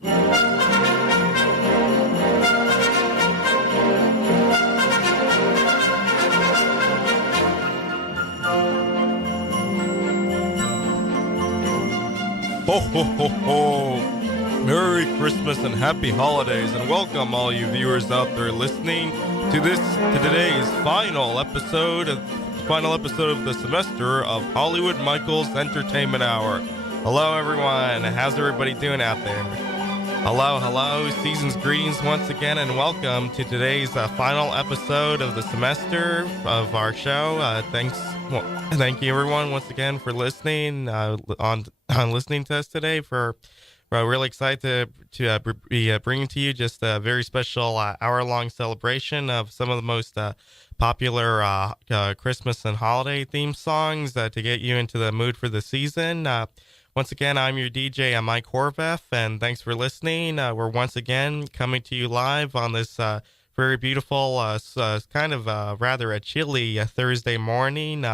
Ho, ho, ho, ho. Merry Christmas and happy holidays, and welcome all you viewers out there listening to today's final episode of the semester of Hollywood Michaels Entertainment Hour. Hello everyone, how's everybody doing out there? Hello, season's greetings once again, and welcome to today's final episode of the semester of our show. Thank you everyone once again for listening on listening to us today. We're really excited to be bringing to you just a very special hour-long celebration of some of the most popular Christmas and holiday theme songs to get you into the mood for the season. Once again, I'm your DJ, Mike Horvath, and thanks for listening. We're once again coming to you live on this very beautiful, kind of rather a chilly Thursday morning,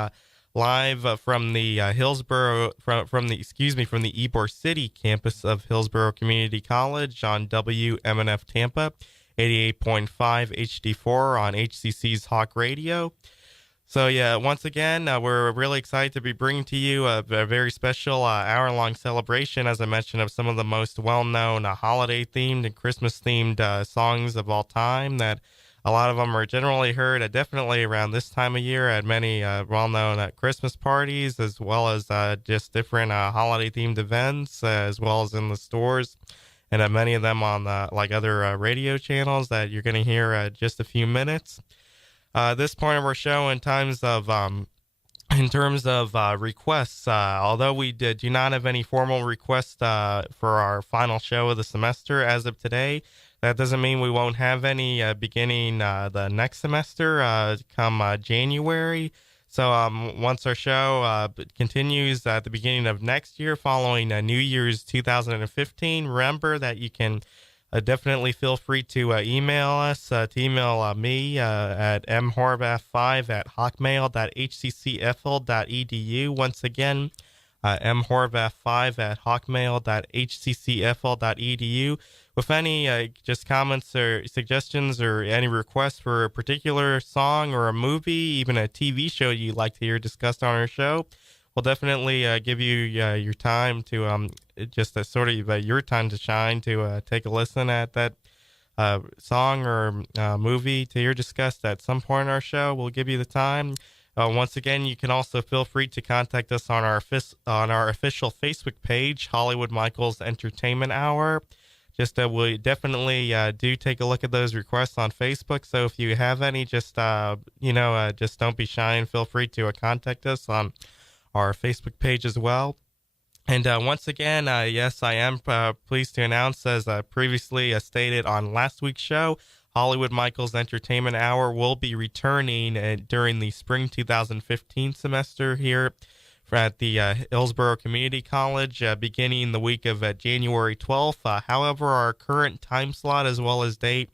live from the Hillsborough, from the Ybor City campus of Hillsborough Community College on WMNF Tampa, 88.5 HD4 on HCC's Hawk Radio. So yeah, once again, we're really excited to be bringing to you a very special hour-long celebration, as I mentioned, of some of the most well-known holiday-themed and Christmas-themed songs of all time. That a lot of them are generally heard definitely around this time of year at many well-known Christmas parties, as well as just different holiday-themed events, as well as in the stores, and many of them on like other radio channels that you're going to hear just a few minutes. This point of our show, in terms of requests, although we do not have any formal requests for our final show of the semester as of today, that doesn't mean we won't have any beginning the next semester come January. So once our show continues at the beginning of next year, following New Year's 2015, remember that you can definitely feel free to email us, to email me at mhorvath5@hccfl.edu. Once again, mhorvath5@hawkmail.hccfl.edu with any just comments or suggestions or any requests for a particular song or a movie, even a TV show you'd like to hear discussed on our show. We'll definitely give you your time to just sort of your time to shine to take a listen at that song or movie to hear discussed at some point in our show. We'll give you the time. Once again, you can also feel free to contact us on our official Facebook page, Hollywood Michaels Entertainment Hour. Just we definitely do take a look at those requests on Facebook. So if you have any, just just don't be shy and feel free to contact us on our Facebook page as well. And once again, yes, I am pleased to announce, as previously stated on last week's show, Hollywood Michaels Entertainment Hour will be returning during the spring 2015 semester here at the Hillsborough Community College, beginning the week of January 12th. However, our current time slot as well as date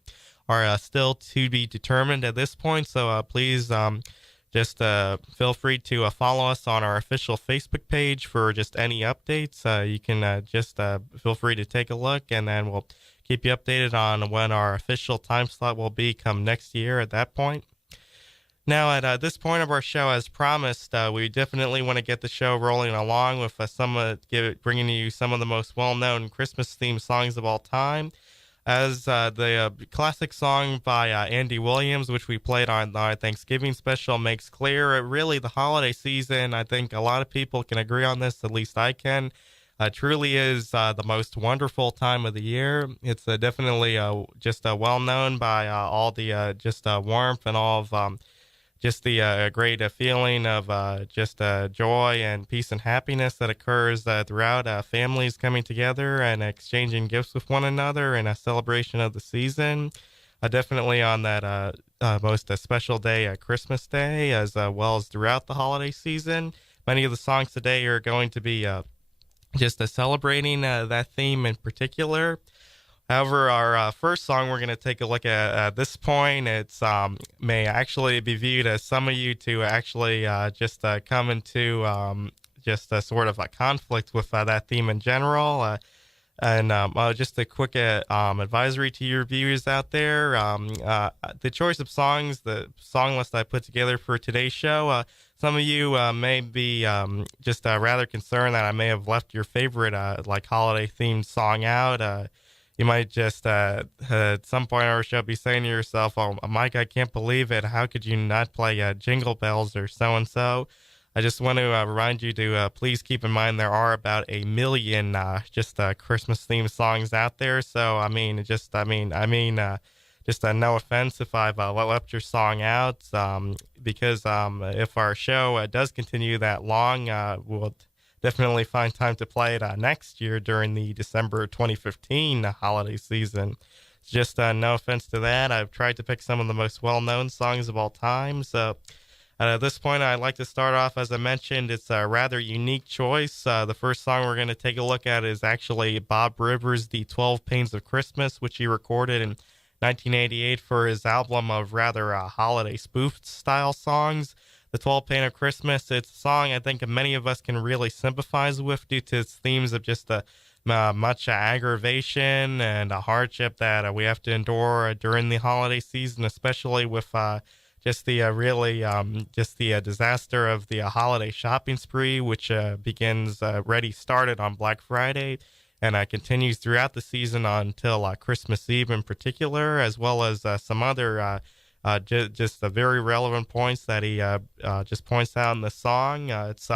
are still to be determined at this point, so please just feel free to follow us on our official Facebook page for just any updates. You can just feel free to take a look, and then we'll keep you updated on when our official time slot will be come next year at that point. Now, at this point of our show, as promised, we definitely want to get the show rolling along with bringing you some of the most well-known Christmas-themed songs of all time. As the classic song by Andy Williams, which we played on our Thanksgiving special, makes clear, really the holiday season, I think a lot of people can agree on this, at least I can, truly is the most wonderful time of the year. It's definitely just well known by all the warmth and all of just the great feeling of just joy and peace and happiness that occurs throughout families coming together and exchanging gifts with one another in a celebration of the season. Definitely on that most special day, Christmas Day, as well as throughout the holiday season. Many of the songs today are going to be just celebrating that theme in particular. However, our first song we're going to take a look at this point, it's may actually be viewed as some of you to actually just come into just a sort of a conflict with that theme in general. And just a quick advisory to your viewers out there. The choice of songs, the song list I put together for today's show, some of you may be just rather concerned that I may have left your favorite like holiday-themed song out. You might just at some point in our show be saying to yourself, "Oh, Mike, I can't believe it. How could you not play Jingle Bells or so-and-so?" I just want to remind you to please keep in mind there are about a million just Christmas-themed songs out there. So just no offense if I've left your song out, because if our show does continue that long, we'll definitely find time to play it next year during the December 2015 holiday season. Just no offense to that. I've tried to pick some of the most well-known songs of all time. So at this point, I'd like to start off, as I mentioned, it's a rather unique choice. The first song we're going to take a look at is actually Bob Rivers' The 12 Pains of Christmas, which he recorded in 1988 for his album of rather holiday spoof-style songs. The 12 Pain of Christmas, it's a song I think many of us can really sympathize with due to its themes of just much aggravation and a hardship that we have to endure during the holiday season, especially with just the disaster of the holiday shopping spree, which started on Black Friday and continues throughout the season until Christmas Eve in particular, as well as some other just very relevant points that he just points out in the song. It's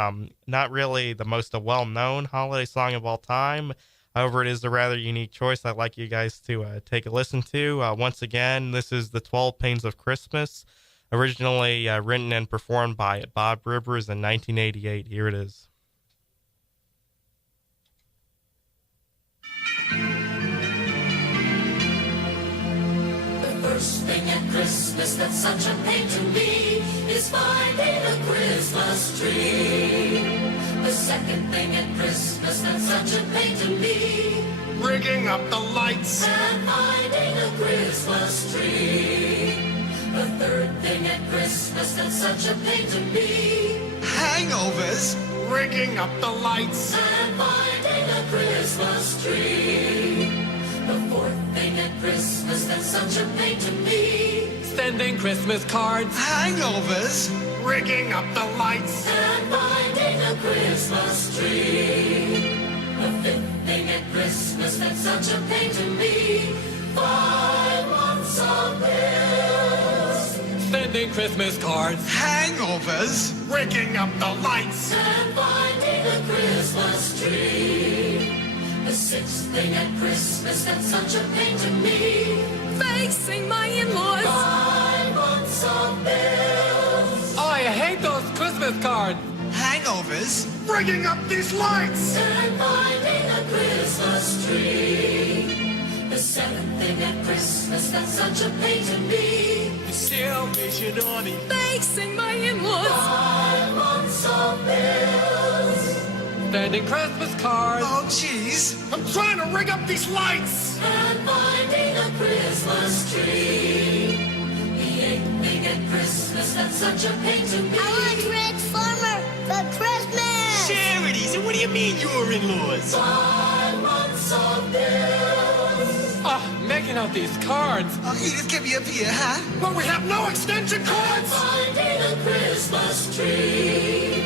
not really the most well-known holiday song of all time. However, it is a rather unique choice I'd like you guys to take a listen to. Once again, this is The 12 Pains of Christmas, originally written and performed by Bob Rivers in 1988. Here it is. First thing at Christmas that's such a pain to me is finding a Christmas tree. The second thing at Christmas that's such a pain to me, rigging up the lights and finding a Christmas tree. The third thing at Christmas that's such a pain to me, hangovers, rigging up the lights and finding a Christmas tree. The fourth thing at Christmas that's such a pain to me, sending Christmas cards, hangovers, rigging up the lights and finding a Christmas tree. The fifth thing at Christmas that's such a pain to me, 5 months of bills, sending Christmas cards, hangovers, rigging up the lights and finding a Christmas tree. The sixth thing at Christmas that's such a pain to me, facing my in-laws, 5 months of bills, oh, I hate those Christmas cards, hangovers, rigging up these lights and finding a Christmas tree. The seventh thing at Christmas that's such a pain to me, Salvation Army, facing my in-laws, 5 months of bills, sending Christmas cards, oh jeez, I'm trying to rig up these lights and finding a Christmas tree. The eighth thing at Christmas that's such a pain to me, I want Red Farmer for Christmas. charities. And what do you mean your in-laws? 5 months of bills, making out these cards, Oh, you just get me up here, huh? But we have no extension cords. finding a Christmas tree.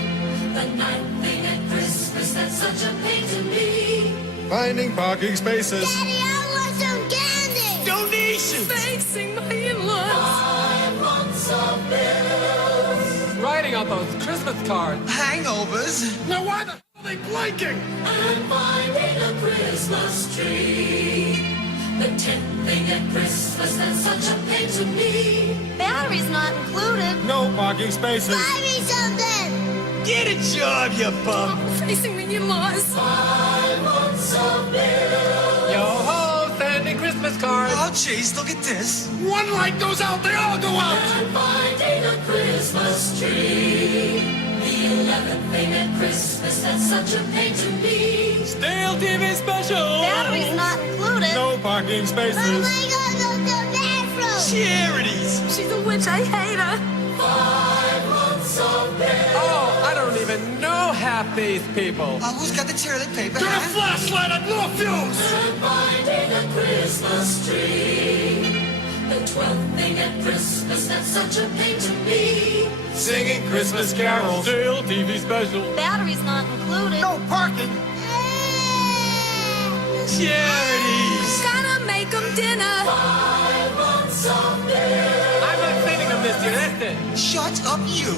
The ninth thing at Christmas that's such a pain to me, Finding parking spaces. Daddy, I want some candy. Donations. facing my in-laws, 5 months of bills, writing out those Christmas cards, Hangovers. Now why the hell are they blinking? and finding a Christmas tree. The 10th thing at Christmas that's such a pain to me, Battery's not included. No parking spaces. Buy me something. Get a job, you bum. facing my in-laws, 5 months of bills, yo ho, sending Christmas cards, Oh jeez, look at this. One light goes out, they all go out. and finding a Christmas tree. The 11th thing at Christmas that's such a pain to me, stale TV special, Battery's not included. No parking Oh spaces. my God, go to the bathroom. Charities. she's a witch, I hate her. 5 months of bills, oh, I don't even know half these people? Who's got the toilet paper? Turn a flashlight on, no fuse! And binding a Christmas tree. The 12th thing at Christmas, that's such a pain to me. Singing Christmas carols. Sale TV special. Battery's not included. No parking! Charities. Gonna make 'em dinner. 5 months of bill. I'm not sending them this year, that's it. Shut up, you!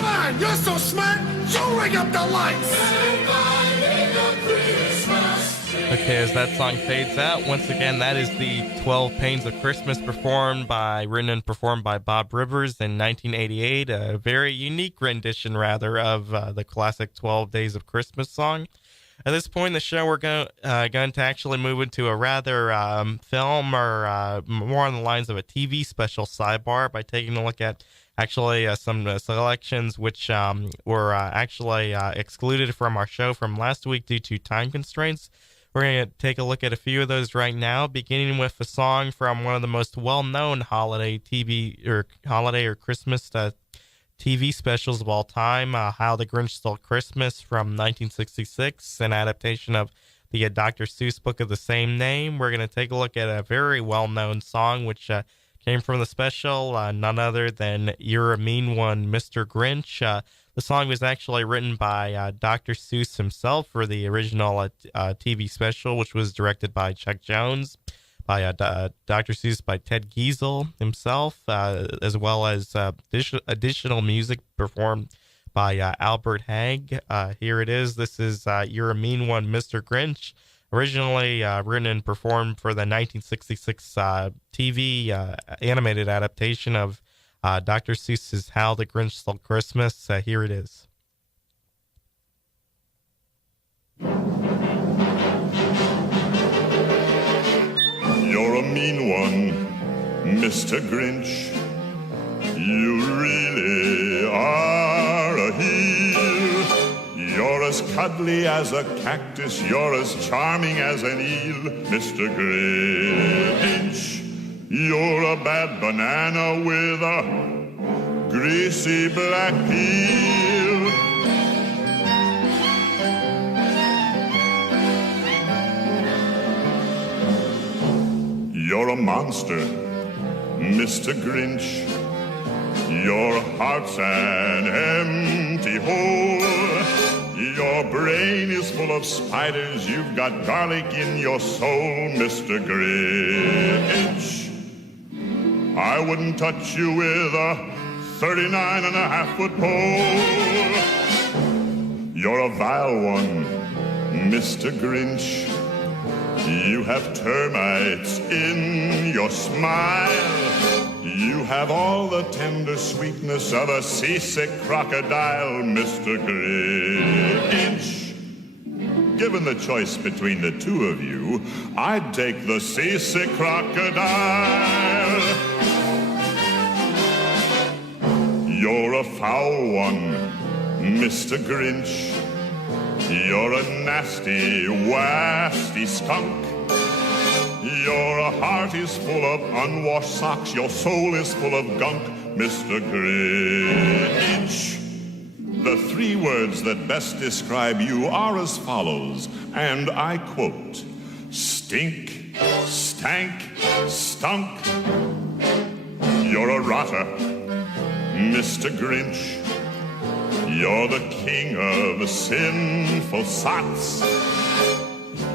Fine, you're so smart, you ring up the lights! And binding a Christmas tree. Okay, as that song fades out, once again, that is the 12 Pains of Christmas written and performed by Bob Rivers in 1988. A very unique rendition, rather, of the classic 12 Days of Christmas song. At this point in the show, we're going to actually move into a rather film or more on the lines of a TV special sidebar by taking a look at actually some selections which were actually excluded from our show from last week due to time constraints. We're going to take a look at a few of those right now, beginning with a song from one of the most well-known holiday or Christmas TV specials of all time, How the Grinch Stole Christmas from 1966, an adaptation of the Dr. Seuss book of the same name. We're going to take a look at a very well-known song which came from the special, none other than You're a Mean One, Mr. Grinch. The song was actually written by Dr. Seuss himself for the original TV special, which was directed by Chuck Jones, by Dr. Seuss by Ted Giesel himself, as well as additional music performed by Albert Haig. Here it is. This is You're a Mean One, Mr. Grinch, originally written and performed for the 1966 TV animated adaptation of Dr. Seuss's How the Grinch Stole Christmas. Here it is. You're a mean one, Mr. Grinch. You really are a heel. You're as cuddly as a cactus. You're as charming as an eel, Mr. Grinch. You're a bad banana with a greasy black peel. You're a monster, Mr. Grinch. Your heart's an empty hole. Your brain is full of spiders. You've got garlic in your soul, Mr. Grinch. I wouldn't touch you with a 39.5-foot pole. You're a vile one, Mr. Grinch. You have termites in your smile. You have all the tender sweetness of a seasick crocodile, Mr. Grinch. Given the choice between the two of you, I'd take the seasick crocodile. You're a foul one, Mr. Grinch. You're a nasty, wasty skunk. Your heart is full of unwashed socks. Your soul is full of gunk, Mr. Grinch. The 3 words that best describe you are as follows, and I quote: stink, stank, stunk. You're a rotter, Mr. Grinch. You're the king of sinful sots.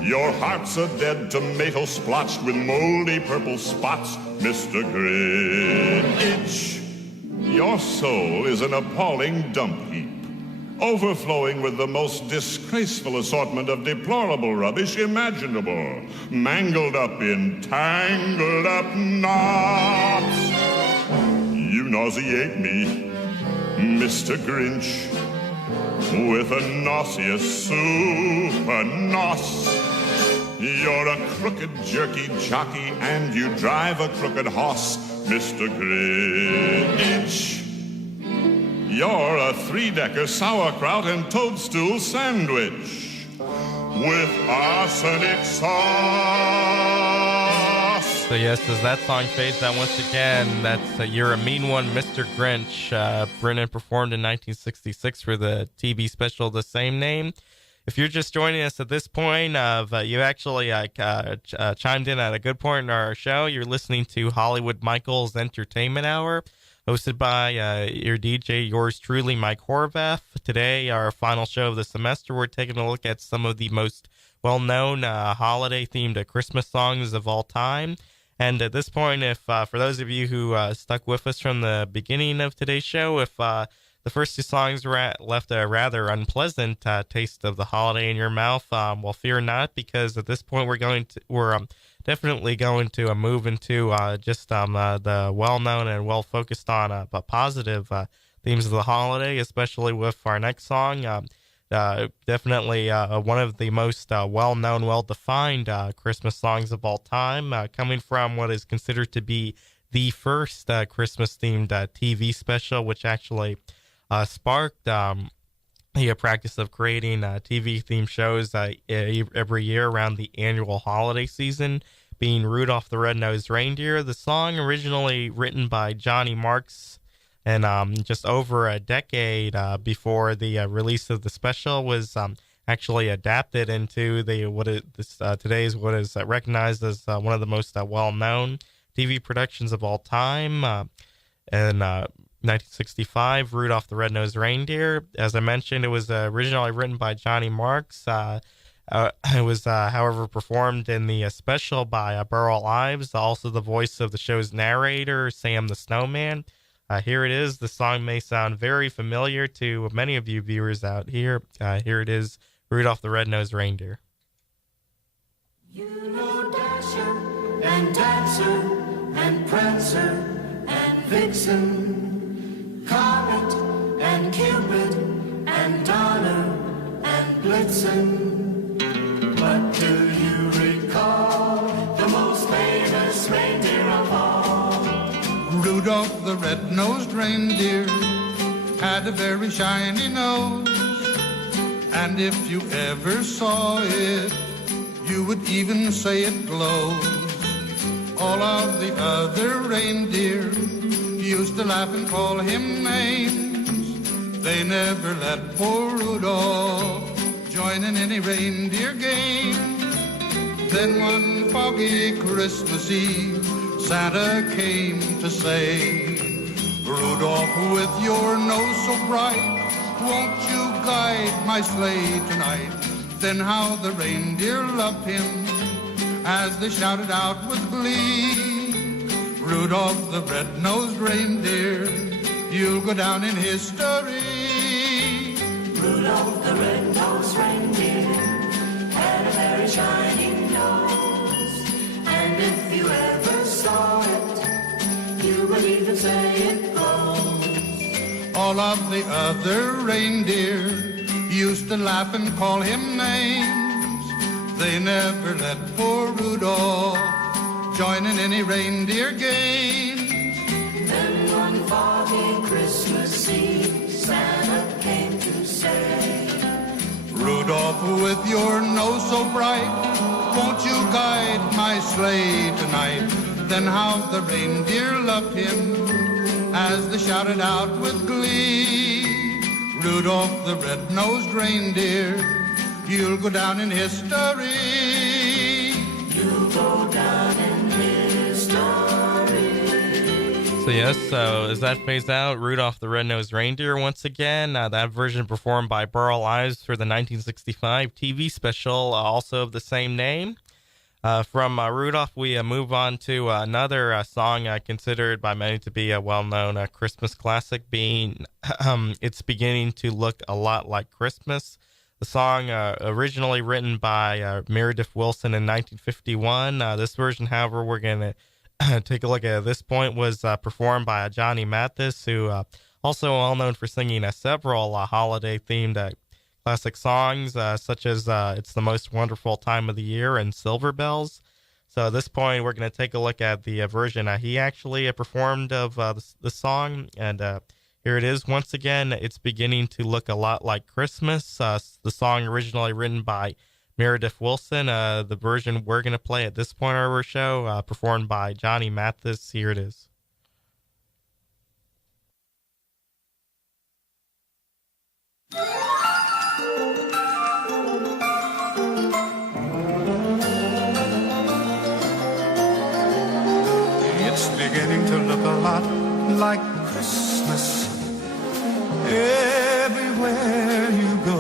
Your heart's a dead tomato splotched with moldy purple spots, Mr. Grinch. Your soul is an appalling dump heap, overflowing with the most disgraceful assortment of deplorable rubbish imaginable, mangled up in tangled up knots. You nauseate me, Mr. Grinch, with a nauseous super nos. You're a crooked jerky jockey and you drive a crooked hoss, Mr. Grinch. You're a 3-decker sauerkraut and toadstool sandwich with arsenic sauce. So yes, as that song fades out once again, that's You're a Mean One, Mr. Grinch. Brennan performed in 1966 for the TV special the same name. If you're just joining us at this point, you actually chimed in at a good point in our show. You're listening to Hollywood Michael's Entertainment Hour, hosted by your DJ, yours truly, Mike Horvath. Today, our final show of the semester, we're taking a look at some of the most well-known holiday-themed Christmas songs of all time. And at this point, if for those of you who stuck with us from the beginning of today's show, if the first two songs left a rather unpleasant taste of the holiday in your mouth, well, fear not, because at this point we're definitely going to move into just the well-known and well-focused on positive themes of the holiday, especially with our next song. Definitely one of the most well-known, well-defined Christmas songs of all time, coming from what is considered to be the first Christmas-themed TV special, which actually sparked the practice of creating TV-themed shows every year around the annual holiday season, being Rudolph the Red-Nosed Reindeer. The song, originally written by Johnny Marks, and just over a decade before the release of the special, was actually adapted into today's what is recognized as one of the most well-known TV productions of all time. In 1965, Rudolph the Red-Nosed Reindeer. As I mentioned, it was originally written by Johnny Marks. It was, however, performed in the special by Burl Ives, also the voice of the show's narrator, Sam the Snowman. Here it is. The song may sound very familiar to many of you viewers out here. Here it is, Rudolph the Red-Nosed Reindeer. You know Dasher and Dancer and Prancer and Vixen, Comet and Cupid and Donner and Blitzen. But do you recall the most famous reindeer of all? Rudolph the red-nosed reindeer had a very shiny nose, and if you ever saw it, you would even say it glows. All of the other reindeer used to laugh and call him names. They never let poor Rudolph join in any reindeer game. Then one foggy Christmas Eve, Santa came to say, Rudolph, with your nose so bright, won't you guide my sleigh tonight? Then how the reindeer loved him as they shouted out with glee, Rudolph the red-nosed reindeer, you'll go down in history. Rudolph the red-nosed reindeer had a very shiny nose, and if you ever saw it, you would even say it glows. All of the other reindeer used to laugh and call him names. They never let poor Rudolph join in any reindeer games. Then one foggy Christmas Eve, Santa came to say, Rudolph, with your nose so bright, won't you guide my sleigh tonight? Then how the reindeer loved him as they shouted out with glee, Rudolph the red-nosed reindeer, you'll go down in history. You'll go down in history. So yes, so as that fades out, Rudolph the Red-Nosed Reindeer once again. That version performed by Burl Ives for the 1965 TV special, also of the same name. From Rudolph, we move on to another song considered by many to be a well-known Christmas classic, being It's Beginning to Look a Lot Like Christmas. The song, originally written by Meredith Wilson in 1951. This version, however, we're going to take a look at this point, was performed by Johnny Mathis, who also well known for singing several holiday-themed classic songs, such as It's the Most Wonderful Time of the Year and Silver Bells. So at this point, we're going to take a look at the version he actually performed of the song. And here it is. Once again, It's Beginning to Look a Lot Like Christmas. The song originally written by Meredith Wilson. The version we're going to play at this point of our show, performed by Johnny Mathis. Here it is. It's beginning to look a lot like Christmas everywhere you go.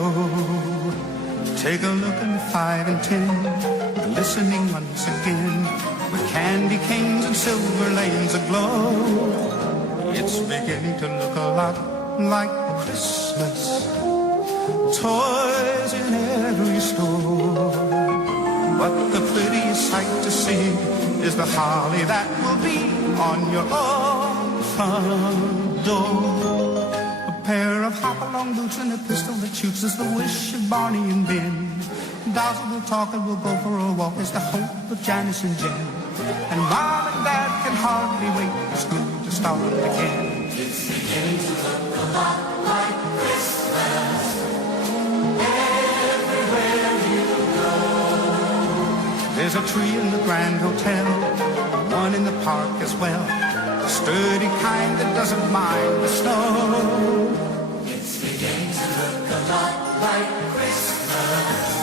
Take a look in 5 and 10, glistening once again, with candy canes and silver lanes aglow. It's beginning to look a lot like Christmas, toys in every store. But the prettiest sight to see is the holly that will be on your own front door. A pair of hop-along boots and a pistol that shoots is the wish of Barney and Ben. Dolls will talk and we'll go for a walk is the hope of Janice and Jen. And Mom and Dad can hardly wait for school to start again. It's beginning to look a lot like Christmas everywhere you go. There's a tree in the Grand Hotel, one in the park as well, a sturdy kind that doesn't mind the snow. It's beginning to look a lot like Christmas.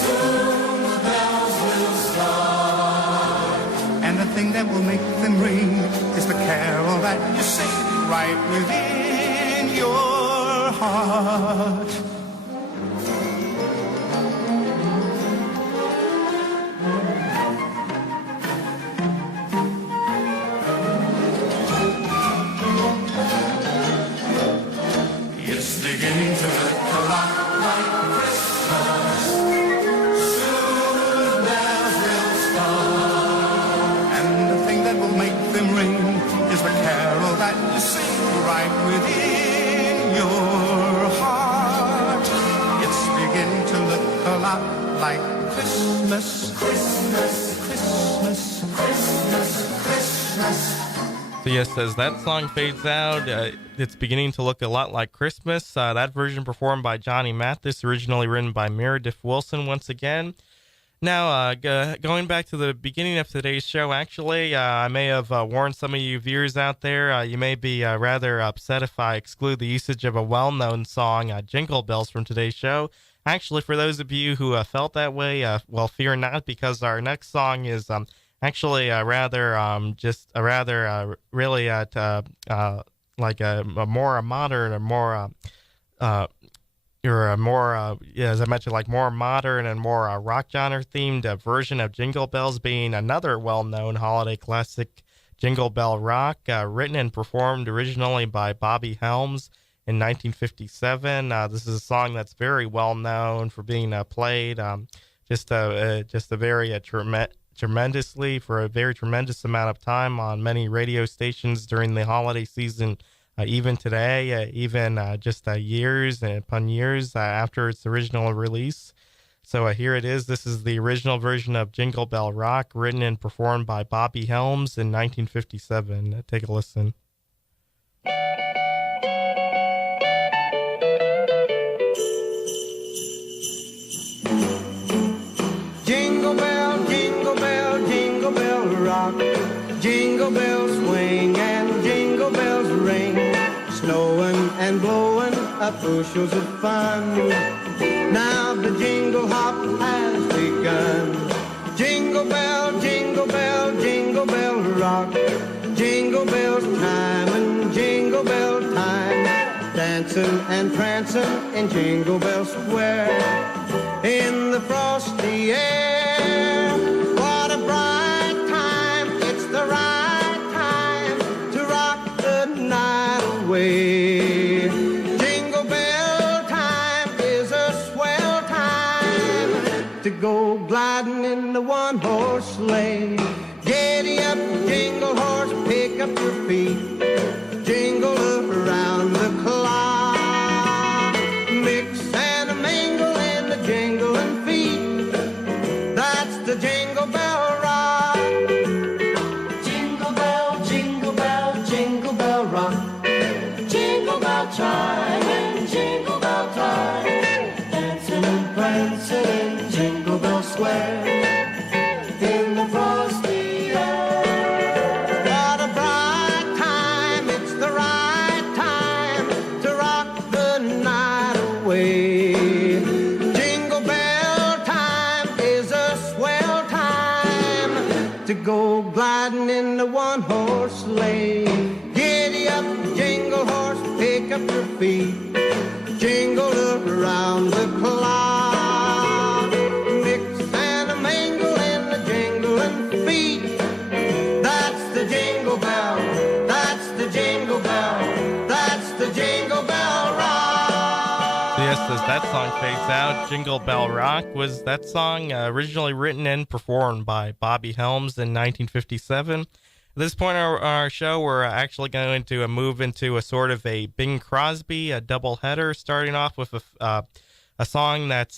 Soon the bells will start. And the thing that will make them ring is the carol that you sing right within your heart. It's beginning to look a lot like Christmas. Soon the bells will start. And the thing that will make them ring is the carol that you sing right within your heart. It's beginning to look a lot like Christmas, Christmas, Christmas, Christmas, Christmas. So yes, as that song fades out, it's beginning to look a lot like Christmas. That version performed by Johnny Mathis, originally written by Meredith Wilson once again. Now, going back to the beginning of today's show, actually, I may have warned some of you viewers out there. You may be rather upset if I exclude the usage of a well-known song, Jingle Bells, from today's show. Actually, for those of you who felt that way, well, fear not, because our next song is actually really like a more modern, or more as I mentioned, like more modern and more rock genre themed version of Jingle Bells, being another well-known holiday classic, Jingle Bell Rock, written and performed originally by Bobby Helms in 1957. This is a song that's very well known for being played just a very tremendously for a very tremendous amount of time on many radio stations during the holiday season, even today, just years upon years after its original release. So here it is. This is the original version of Jingle Bell Rock, written and performed by Bobby Helms in 1957. Take a listen. Jingle bell, jingle bell, jingle bell rock. Jingle bells swing and jingle bells ring. Snowing and blowing up bushels of fun. Now the jingle hop has begun. Jingle bell, jingle bell, jingle bell rock. Jingle bells time and jingle bell time. Dancing and prancing in Jingle Bell Square. In the frosty air, what a bright time. It's the right time to rock the night away. Jingle bell time is a swell time to go gliding in the one-horse sleigh. Giddy up, jingle horse, pick up your feet. Jingle around the clock. Mix and mingle in the jingling feet. That's the Jingle Bell Rock. Jingle bell, jingle bell, jingle bell rock. Jingle bell chime and jingle bell time. Dancing and prancing dancing in Jingle Bell Square in the frosty air. What a bright time, it's the right time to rock the night away. Jingle bell time is a swell time to go gliding in the one-horse sleigh. Giddy up, jingle horse, pick up your feet. Jingle around the clock, mix and a mingle in the jingling feet. That's the jingle bell, that's the jingle bell, that's the jingle bell rock. Yes, as that song fades out, Jingle Bell Rock was that song originally written and performed by Bobby Helms in 1957. At this point in our show, we're actually going to move into a sort of a Bing Crosby a double header, starting off with a song that's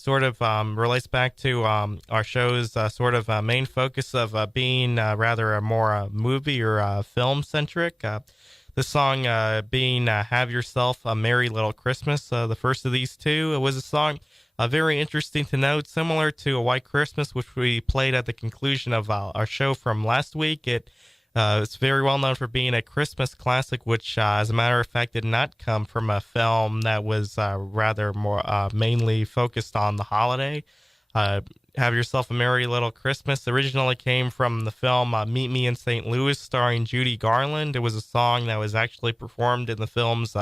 sort of relates back to our show's sort of main focus of being rather a more movie or film centric. This song being Have Yourself a Merry Little Christmas, the first of these two. It was a song very interesting to note, similar to A White Christmas, which we played at the conclusion of our show from last week. It's very well known for being a Christmas classic, which, as a matter of fact, did not come from a film that was rather more mainly focused on the holiday. Have Yourself a Merry Little Christmas originally came from the film Meet Me in St. Louis, starring Judy Garland. It was a song that was actually performed in the film's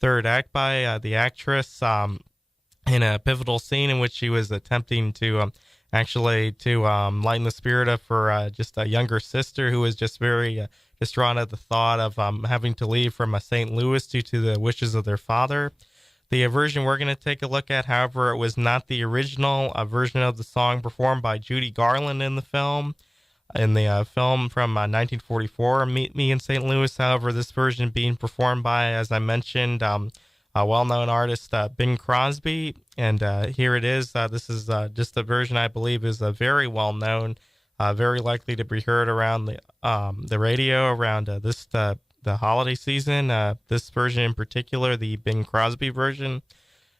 third act by the actress in a pivotal scene in which she was attempting to lighten the spirit of her just a younger sister who was just very distraught at the thought of having to leave from St. Louis due to the wishes of their father. The version we're going to take a look at, however, it was not the original version of the song performed by Judy Garland in the film. In the film from 1944, Meet Me in St. Louis, however, this version being performed by, as I mentioned, a well-known artist, Bing Crosby. And here it is. This is just a version I believe is very well-known, very likely to be heard around the radio around the holiday season. This version in particular, the Bing Crosby version.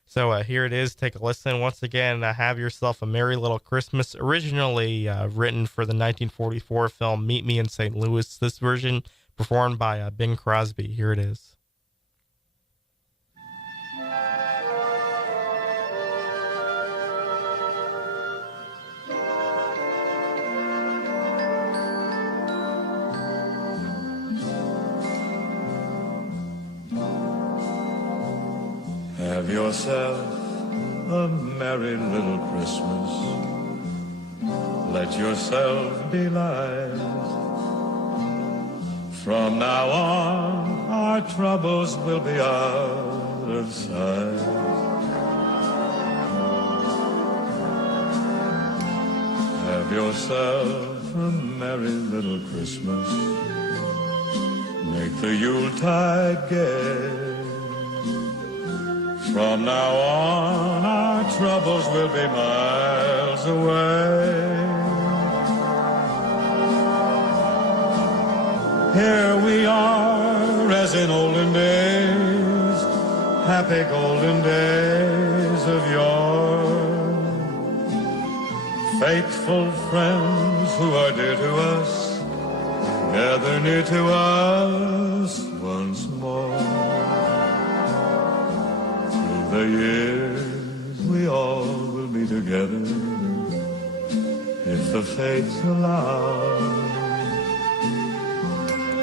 So here it is. Take a listen. Once again, Have Yourself a Merry Little Christmas, originally written for the 1944 film Meet Me in St. Louis. This version performed by Bing Crosby. Here it is. Have yourself a merry little Christmas. Let yourself be light. From now on, our troubles will be out of sight. Have yourself a merry little Christmas. Make the Yuletide gay. From now on, our troubles will be miles away. Here we are, as in olden days, happy golden days of yore. Faithful friends who are dear to us, gather near to us once more. The years we all will be together, if the fates allow.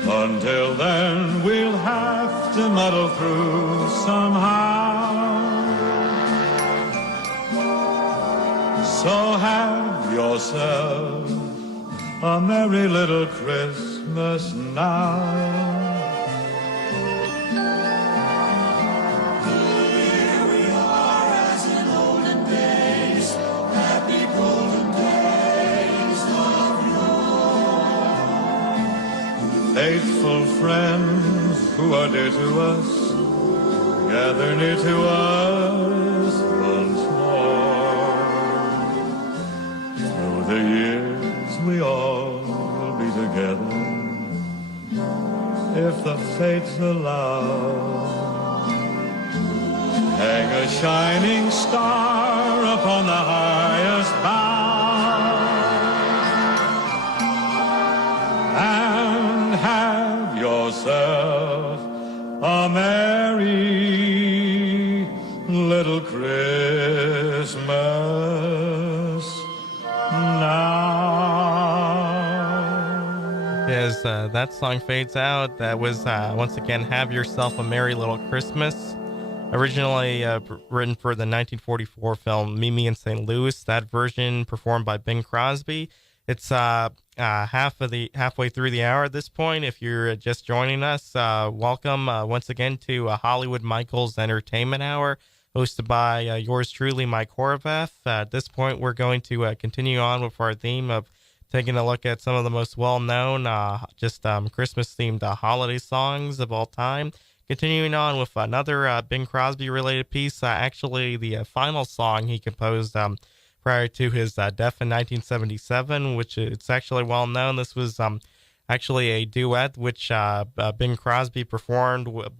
Until then, we'll have to muddle through somehow. So have yourself a merry little Christmas now. Faithful friends who are dear to us, gather near to us once more. Through the years we all will be together, if the fates allow. Hang a shining star up on the highest bough and have yourself a merry little Christmas now. As that song fades out, that was once again Have Yourself a Merry Little Christmas. Originally written for the 1944 film Mimi in St. Louis. That version performed by Bing Crosby. It's halfway through the hour at this point. If you're just joining us, welcome once again to Hollywood Michael's Entertainment Hour, hosted by yours truly, Mike Horvath. At this point, we're going to continue on with our theme of taking a look at some of the most well-known Christmas-themed holiday songs of all time. Continuing on with another Bing Crosby-related piece, actually the final song he composed prior to his death in 1977, which it's actually well known. This was actually a duet which Bing Crosby performed with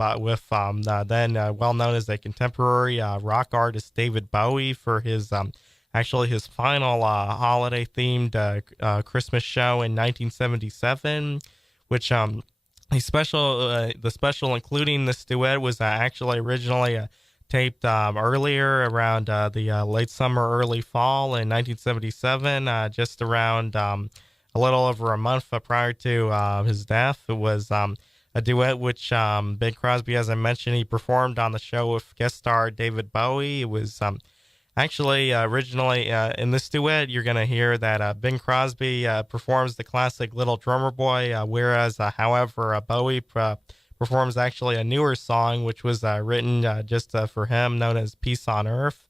then well known as a contemporary rock artist David Bowie for his his final holiday-themed Christmas show in 1977, which the special including this duet was actually originally taped earlier around the late summer, early fall in 1977, just around a little over a month prior to his death. It was a duet which Bing Crosby, as I mentioned, he performed on the show with guest star David Bowie. It was actually originally in this duet, you're going to hear that Bing Crosby performs the classic Little Drummer Boy, whereas, however, Bowie performs actually a newer song, which was written just for him, known as Peace on Earth.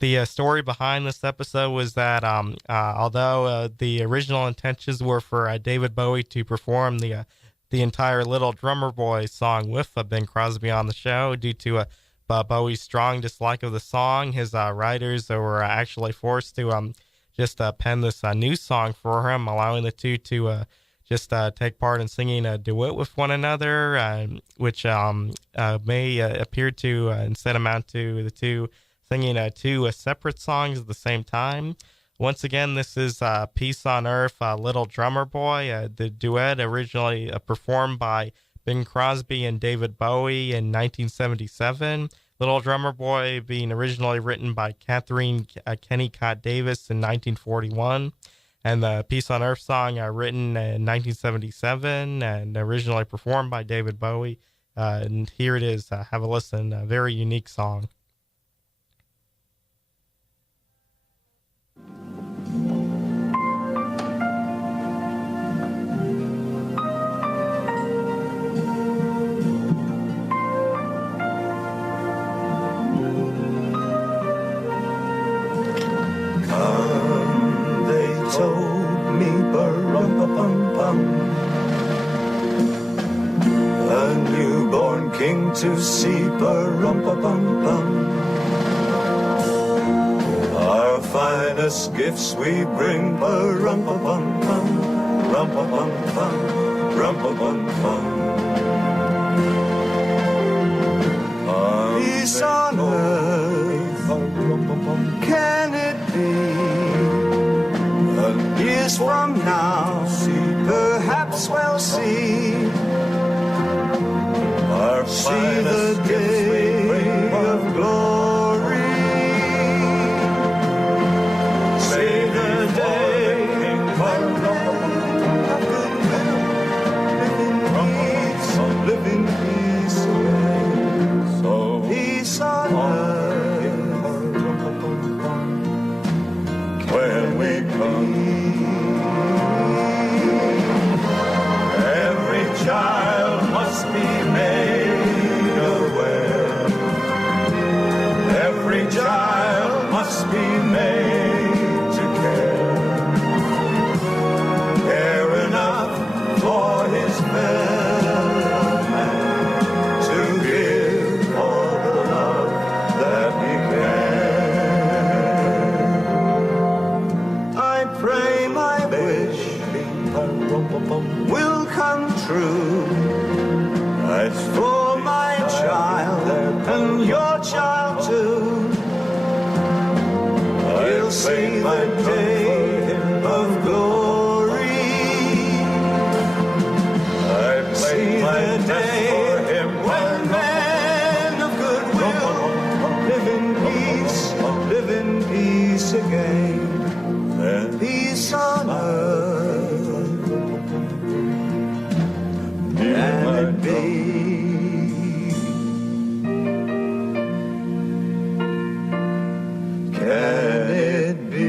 The story behind this episode was that although the original intentions were for David Bowie to perform the entire Little Drummer Boy song with Bing Crosby on the show, due to Bowie's strong dislike of the song, his writers were actually forced to just pen this new song for him, allowing the two to just take part in singing a duet with one another, which may appear to instead amount to the two singing two separate songs at the same time. Once again, this is Peace on Earth, Little Drummer Boy, the duet originally performed by Bing Crosby and David Bowie in 1977. Little Drummer Boy being originally written by Catherine Kennicott Davis in 1941. And the Peace on Earth song written in 1977 and originally performed by David Bowie. And here it is. Have a listen. A very unique song. Told me ba-rum-pa-pum-pum, a newborn king to see, ba-rum-pa-pum-pum. Our finest gifts we bring, ba-rum-pa-pum-pum, rum-pa-pum-pum, rum-pa-pum-pum. Peace on earth, can it be? Years from now, perhaps we'll see the day of glory. See the day of goodwill, live in peace, so peace on earth when we come. Child must be made aware. Every child must be made to care enough for his fellow man, to give all the love that he can. I pray my wish will come true. It's for my child and your child too. will see the day of glory. I see the day when men of good will live in peace again, and peace on earth, can it be? Can it be?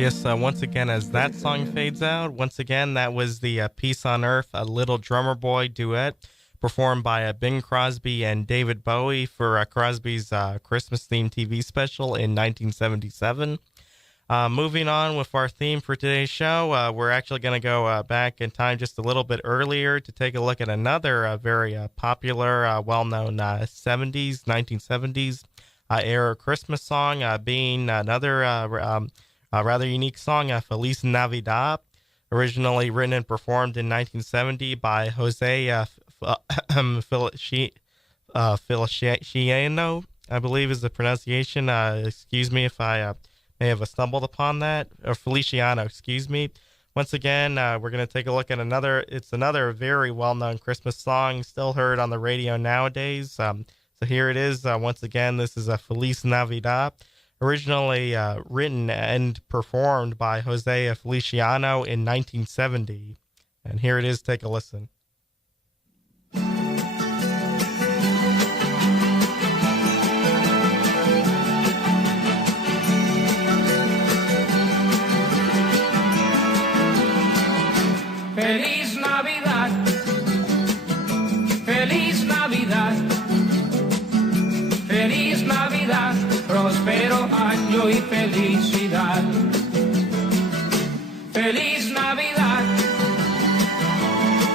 Yes, once again, as that song fades out, once again, that was the Peace on Earth, a Little Drummer Boy duet performed by Bing Crosby and David Bowie for Crosby's Christmas-themed TV special in 1977. Moving on with our theme for today's show, we're actually going to go back in time just a little bit earlier to take a look at another very popular, well-known 1970s era Christmas song, being another rather unique song, Feliz Navidad, originally written and performed in 1970 by Jose Feliciano, I believe is the pronunciation. Excuse me if I may have stumbled upon that, or Feliciano, excuse me. Once again, we're going to take a look at another very well-known Christmas song, still heard on the radio nowadays. So here it is. Once again, this is a Feliz Navidad, originally written and performed by Jose Feliciano in 1970. And here it is. Take a listen. Feliz Navidad, Feliz Navidad, Feliz Navidad, próspero año y felicidad. Feliz Navidad,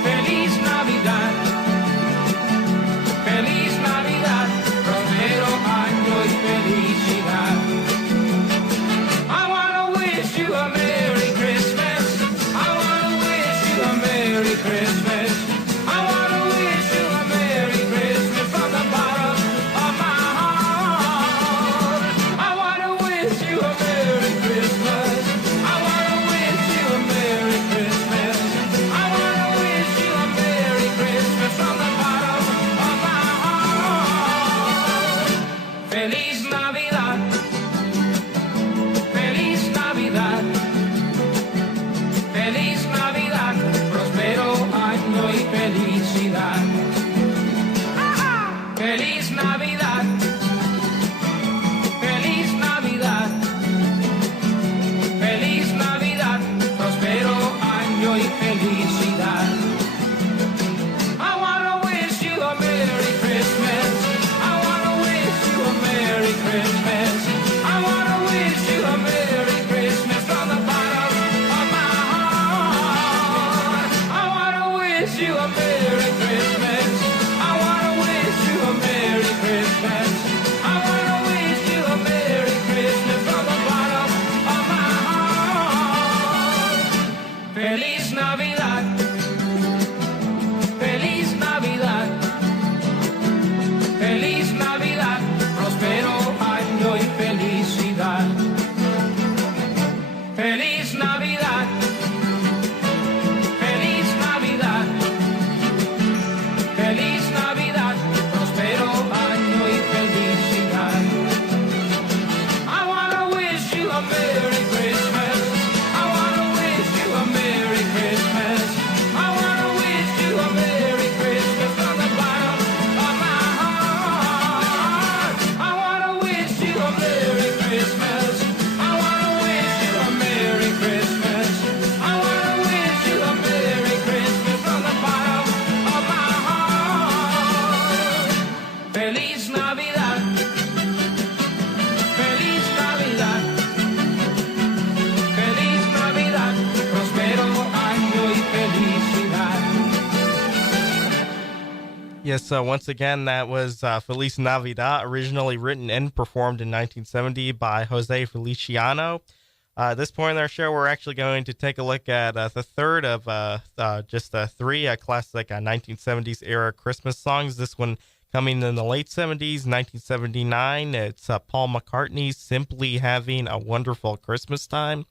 Feliz Navidad, Feliz Navidad, próspero año y felicidad. I wanna wish you a Merry Christmas. I wanna wish you a Merry Christmas. I wanna wish you a Merry Christmas from the bottom of my heart. I wanna wish you a Merry Christmas. I wanna wish you a Merry Christmas. I wanna wish you a Merry Christmas from the bottom of my heart. Feliz Navidad. Feliz Navidad. Feliz Navidad, próspero año y felicidad. Feliz Navidad, Feliz Navidad, Feliz Navidad, próspero año y felicidad. I wanna wish you a Merry Christmas. I wanna wish you a Merry Christmas. I wanna wish you a Merry Christmas from the bottom of my heart. I wanna wish you a Merry Christmas. I wanna wish you a Merry Christmas. I wanna wish you a Merry Christmas from the bottom of my heart. Feliz Navidad. Feliz Navidad. Feliz Navidad, próspero año y felicidad. Feliz Navidad. Feliz Navidad. Feliz Navidad, próspero año y felicidad. I wanna wish you a Merry Christmas. I wanna wish you a Merry Christmas. I wanna wish you a Merry Christmas from the bottom of my heart. I wanna wish you a Merry Christmas. I wanna wish you a Merry Christmas. I wanna wish you a Merry Christmas from the bottom of my heart. Feliz Navidad. Feliz Navidad. Feliz Navidad, próspero año y felicidad. Yes, once again, that was Feliz Navidad, originally written and performed in 1970 by Jose Feliciano. At this point in our show, we're actually going to take a look at the third of just three classic 1970s era Christmas songs. This one Coming in the late 70s, 1979, it's Paul McCartney's Simply Having a Wonderful Christmas Time.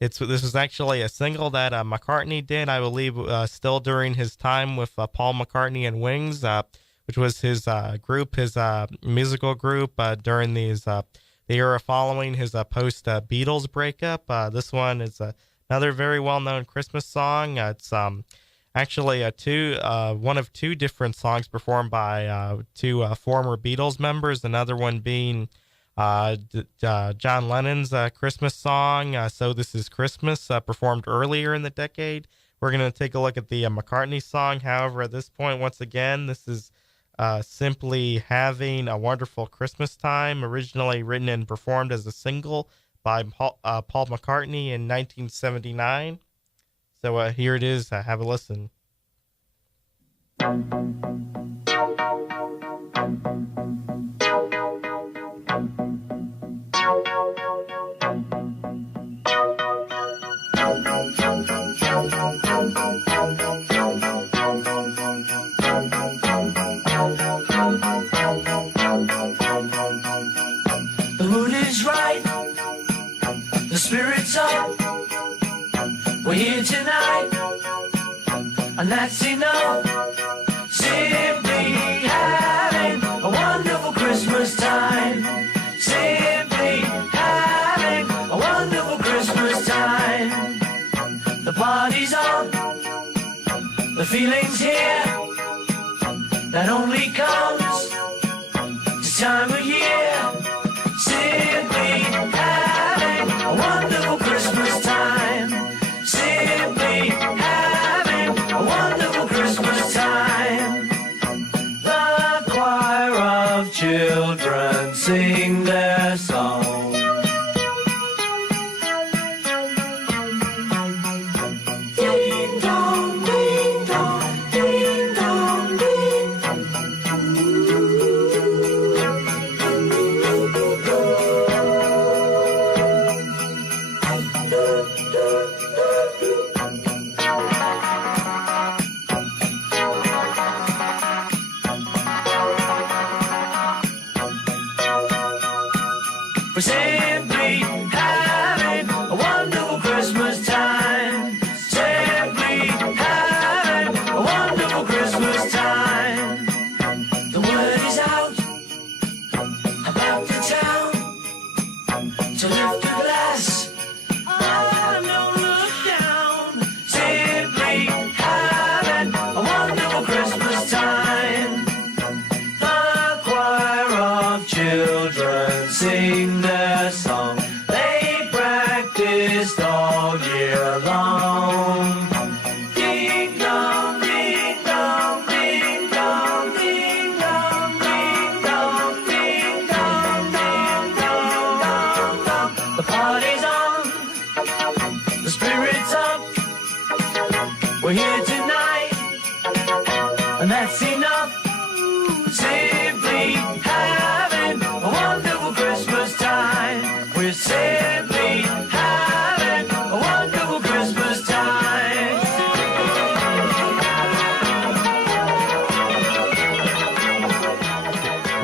This was actually a single that McCartney did, I believe, still during his time with Paul McCartney and Wings, which was his group, his musical group during the era following his post-Beatles breakup. This one is another very well-known Christmas song. It's actually one of two different songs performed by two former Beatles members. Another one being John Lennon's Christmas song, So This Is Christmas, performed earlier in the decade. We're going to take a look at the McCartney song. However, at this point, once again, this is Simply Having a Wonderful Christmas Time, originally written and performed as a single by Paul McCartney in 1979. So here it is. Have a listen. The mood is right, the spirit's up. We're here tonight, and that's enough. Simply having a wonderful Christmas time. Simply having a wonderful Christmas time. The party's on, the feeling's here. That only comes this time of year. Simply having a wonderful Christmas time. Simply having a wonderful Christmas time. The choir of children sing their song. Ding dong, ding dong, ding dong, ding. We're simply having a wonderful Christmas time. Simply having a wonderful Christmas time. The word is out about the town to lift a glass. Oh, don't look down. Simply having a wonderful Christmas time. The choir of children sing their song. They practiced all year long. Ding dong, ding dong, ding dong, ding dong, ding dong, ding dong, ding dong, dong, dong. The party's on, the spirit's up. We're here tonight, and that's enough. Simply having a wonderful Christmas time. We're simply having a wonderful Christmas time.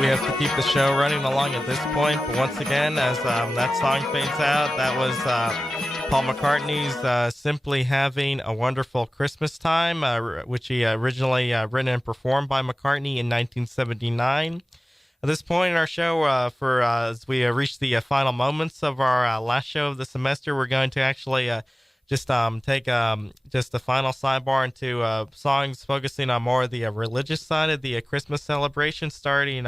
We have to keep the show running along at this point, but once again, as that song fades out, that was Paul McCartney's Simply Having a Wonderful Christmas Time, which he originally written and performed by McCartney in 1979. At this point in our show, as we reach the final moments of our last show of the semester, we're going to actually just take just a final sidebar into songs focusing on more of the religious side of the Christmas celebration, starting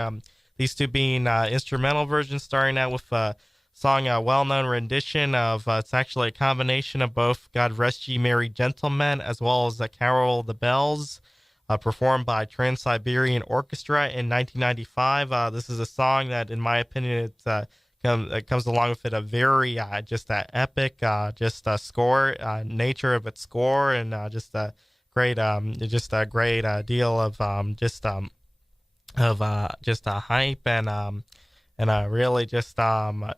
these two being instrumental versions, starting out with song, a well-known rendition of, it's actually a combination of both God Rest Ye Merry Gentlemen as well as Carol of the Bells, performed by Trans-Siberian Orchestra in 1995. This is a song that, in my opinion, it comes along with it a very just epic, just score, nature of its score, and just a great deal of just a hype and really just a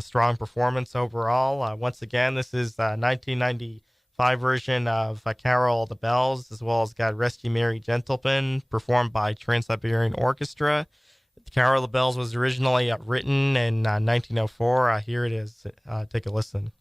strong performance overall. Once again, this is 1995 1995 version of Carol of the Bells, as well as God Rest Ye Merry Gentlemen, performed by Trans-Siberian Orchestra. Carol of the Bells was originally written in 1904. Here it is. Take a listen.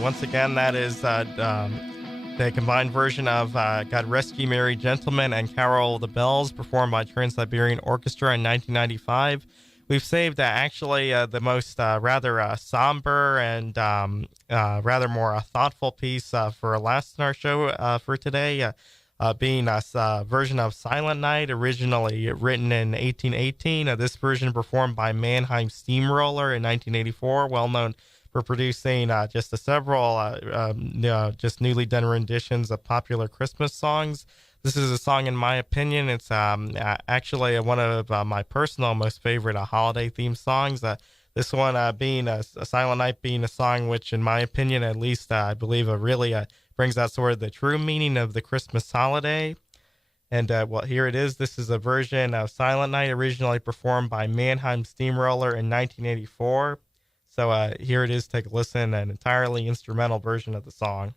Once again, that is the combined version of God Rest Ye Merry Gentlemen and Carol of the Bells, performed by Trans-Siberian Orchestra in 1995. We've saved actually the most rather somber and rather more thoughtful piece for last in our show for today, being a version of Silent Night, originally written in 1818. This version performed by Mannheim Steamroller in 1984, well known for producing just several just newly done renditions of popular Christmas songs. This is a song, in my opinion, it's actually one of my personal most favorite holiday themed songs. This one being a Silent Night, being a song which, in my opinion, at least I believe, really brings out sort of the true meaning of the Christmas holiday. And well, here it is. This is a version of Silent Night, originally performed by Mannheim Steamroller in 1984. So here it is. Take a listen, an entirely instrumental version of the song.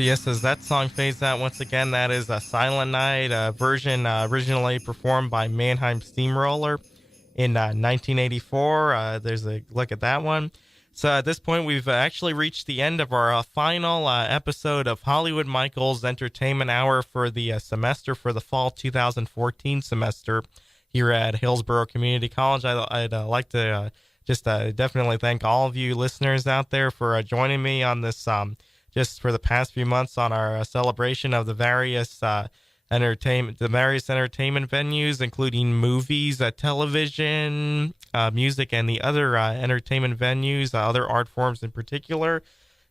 So yes, as that song fades out once again, that is a Silent Night, a version originally performed by Mannheim Steamroller in 1984. There's a look at that one. So at this point, we've actually reached the end of our final episode of Hollywood Michael's Entertainment Hour for the semester for the fall 2014 semester here at Hillsborough Community College. I'd like to just definitely thank all of you listeners out there for joining me on this just for the past few months on our celebration of the various entertainment venues, including movies, television, music, and the other entertainment venues, other art forms in particular.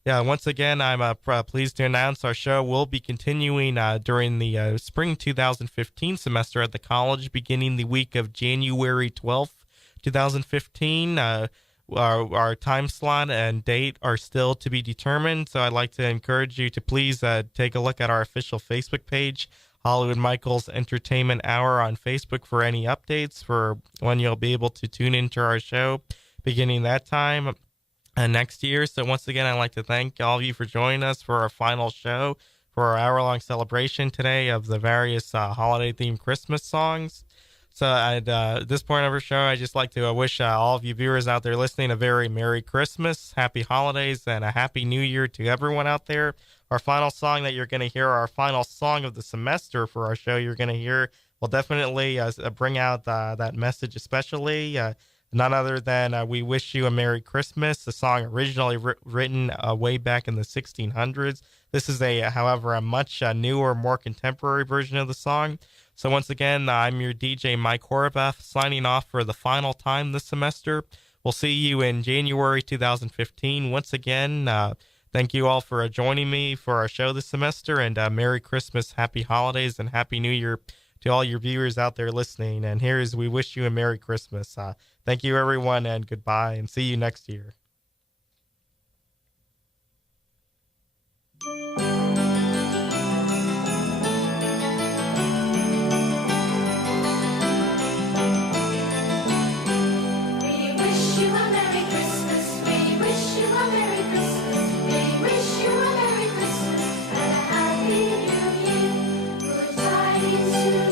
Yeah, once again, I'm pleased to announce our show will be continuing during the spring 2015 semester at the college, beginning the week of January 12th, 2015. Our time slot and date are still to be determined, so I'd like to encourage you to please take a look at our official Facebook page, Hollywood Michael's Entertainment Hour on Facebook, for any updates for when you'll be able to tune into our show beginning that time next year. So once again, I'd like to thank all of you for joining us for our final show for our hour-long celebration today of the various holiday-themed Christmas songs. So at this point of our show, I'd just like to wish all of you viewers out there listening a very Merry Christmas, Happy Holidays, and a Happy New Year to everyone out there. Our final song that you're going to hear, our final song of the semester for our show you're going to hear, will definitely bring out that message especially. None other than We Wish You a Merry Christmas, a song originally written way back in the 1600s. This is, however, a much newer, more contemporary version of the song. So once again, I'm your DJ, Mike Horvath, signing off for the final time this semester. We'll see you in January 2015. Once again, thank you all for joining me for our show this semester, and Merry Christmas, Happy Holidays, and Happy New Year to all your viewers out there listening. And here's We Wish You a Merry Christmas. Thank you, everyone, and goodbye, and see you next year. Good tidings to